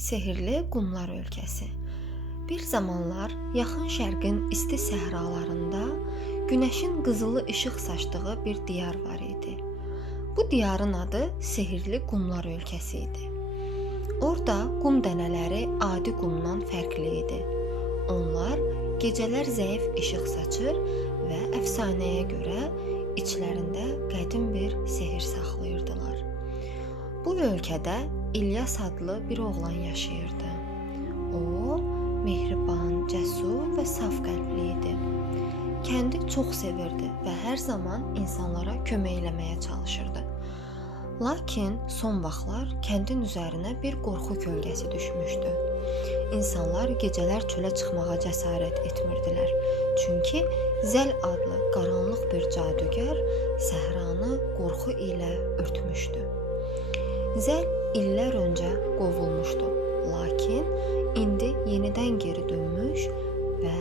Sehirli qumlar ölkəsi. Bir zamanlar yaxın şərqin isti səhralarında günəşin qızılı işıq saçdığı bir diyar var idi. Bu diyarın adı Sehirli Qumlar ölkəsi idi. Orada qum dənələri adi qumdan fərqli idi. Onlar gecələr zəif işıq saçır və əfsanəyə görə içlərində qədim bir sehr saxlayırdılar. Bu ölkədə İlyas adlı bir oğlan yaşayırdı. O, mehriban, cəsur və saf qəlbli idi. Kəndi çox sevirdi və hər zaman insanlara kömək eləməyə çalışırdı. Lakin son vaxtlar kəndin üzərinə bir qorxu kölgəsi düşmüşdü. İnsanlar gecələr çölə çıxmağa cəsarət etmirdilər. Çünki Zəl adlı qaranlıq bir cadügər səhranı qorxu ilə örtmüşdü. Zəl illər öncə qovulmuşdu, lakin indi yenidən geri dönmüş və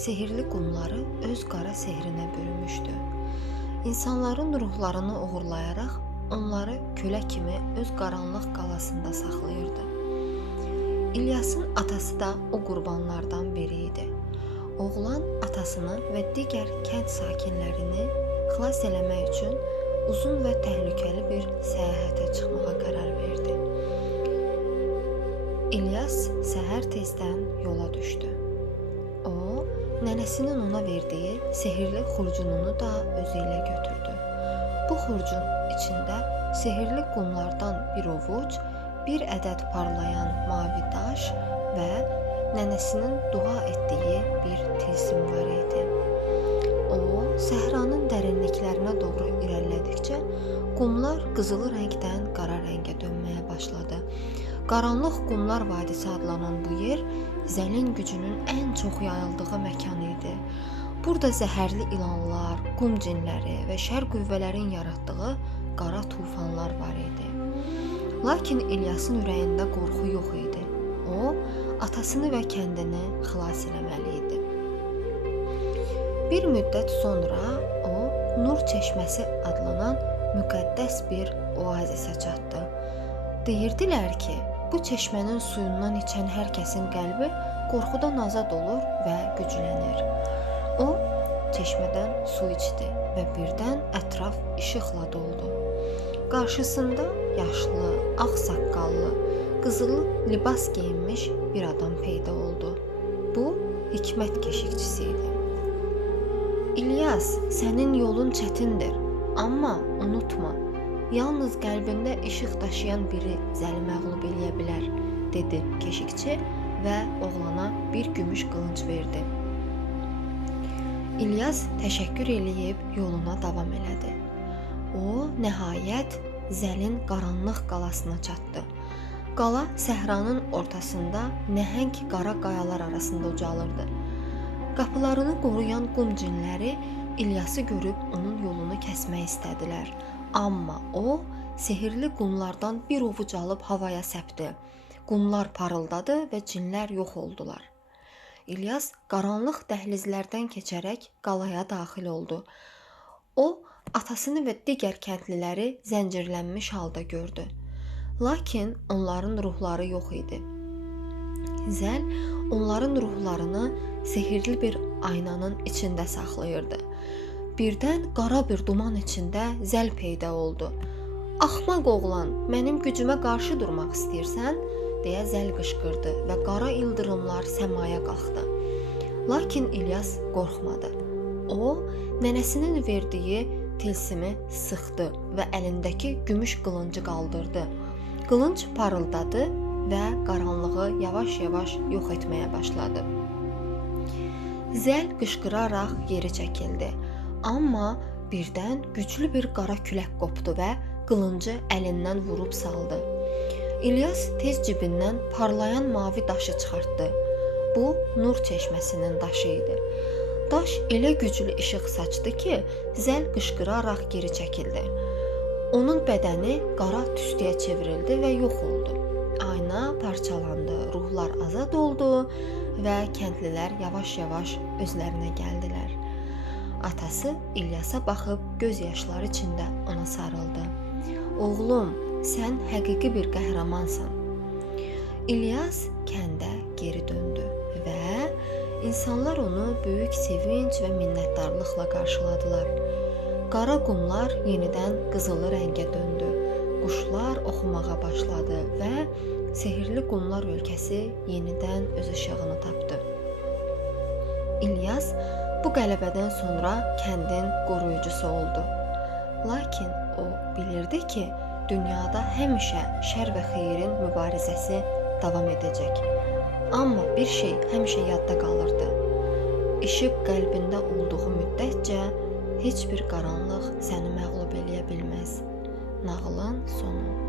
sehirli qumları öz qara sehrinə bürümüşdü. İnsanların ruhlarını oğurlayaraq onları kölə kimi öz qaranlıq qalasında saxlayırdı. İlyasın atası da o qurbanlardan biri idi. Oğlan atasını və digər kənd sakinlərini xilas eləmək üçün uzun və təhlükəli bir səyahətə çıxmağa qərar verdi. İlyas səhər tezdən yola düşdü. O, nənəsinin ona verdiyi sehirli xurcununu da özü ilə götürdü. Bu xurcun içində sehirli qumlardan bir ovuc, bir ədəd parlayan mavi daş və nənəsinin dua etdiyi bir tilsim var idi. O, səhranın dərinliklərinə doğru irəlilədikcə qumlar qızılı rəngdən qara rəngə dönməyə başladı. Qaranlıq Qumlar Vadisi adlanan bu yer Zəlin gücünün ən çox yayıldığı məkan idi. Burada zəhərli ilanlar, qum cinləri və şər qüvvələrin yaratdığı qara tufanlar var idi. Lakin İlyasın ürəyində qorxu yox idi. O, atasını və kəndini xilas eləməli idi. Bir müddət sonra o, Nur çeşməsi adlanan müqəddəs bir oazisə çatdı. Deyirdilər ki, bu çeşmənin suyundan içən hər kəsin qəlbi qorxudan azad olur və güclənir. O, çeşmədən su içdi və birdən ətraf işıqla doldu. Qarşısında yaşlı, ağ saqqallı, qızılı libas geyinmiş bir adam peyda oldu. Bu, hikmət keşikçisi idi. İlyas, sənin yolun çətindir, amma unutma, yalnız qəlbində işıq daşıyan biri Zəli məğlub eləyə bilər, dedi keşikçi və oğlana bir gümüş qılınc verdi. İlyas təşəkkür eləyib yoluna davam elədi. O, nəhayət Zəlin qaranlıq qalasına çatdı. Qala səhranın ortasında nəhəng qara qayalar arasında ucalırdı. Qapılarını qoruyan qum cinləri İlyası görüb onun yolunu kəsmək istədilər. Amma o, sehirli qumlardan bir ovuc alıb havaya səpdi. Qumlar parıldadı və cinlər yox oldular. İlyas qaranlıq dəhlizlərdən keçərək qalaya daxil oldu. O, atasını və digər kəndliləri zəncirlənmiş halda gördü. Lakin onların ruhları yox idi. Zəl onların ruhlarını sehirli bir aynanın içində saxlayırdı. Birdən qara bir duman içində Zəl peyda oldu. Axmaq oğlan, mənim gücümə qarşı durmaq istəyirsən? Deyə Zəl qışqırdı və qara ildırımlar səmaya qalxdı. Lakin İlyas qorxmadı. O, nənəsinin verdiyi tilsimi sıxdı və əlindəki gümüş qılıncı qaldırdı. Qılınc parıldadı və qaranlığı yavaş-yavaş yox etməyə başladı. Zəl qışqıraraq geri çəkildi. Amma birdən güclü bir qara külək qopdu və qılıncı əlindən vurub saldı. İlyas tez cibindən parlayan mavi daşı çıxartdı. Bu, Nur çeşməsinin daşı idi. Daş elə güclü işıq saçdı ki, Zəl qışqıraraq geri çəkildi. Onun bədəni qara tüstüyə çevrildi və yox oldu. Ayna parçalandı, ruhlar azad oldu və kəndlilər yavaş-yavaş özlərinə gəldilər. Atası İlyasa baxıb göz yaşları içində ona sarıldı. Oğlum, sən həqiqi bir qəhrəmansan. İlyas kəndə geri döndü və insanlar onu böyük sevinc və minnətdarlıqla qarşıladılar. Qara qumlar yenidən qızılı rəngə döndü. Quşlar oxumağa başladı və sehirli qumlar ölkəsi yenidən öz işığını tapdı. İlyas bu qələbədən sonra kəndin qoruyucusu oldu. Lakin o bilirdi ki, dünyada həmişə şər və xeyrin mübarizəsi davam edəcək. Amma bir şey həmişə yadda qalırdı. İşıq qəlbində olduğu müddətcə heç bir qaranlıq səni məğlub eləyə bilməz. Nağılın sonu.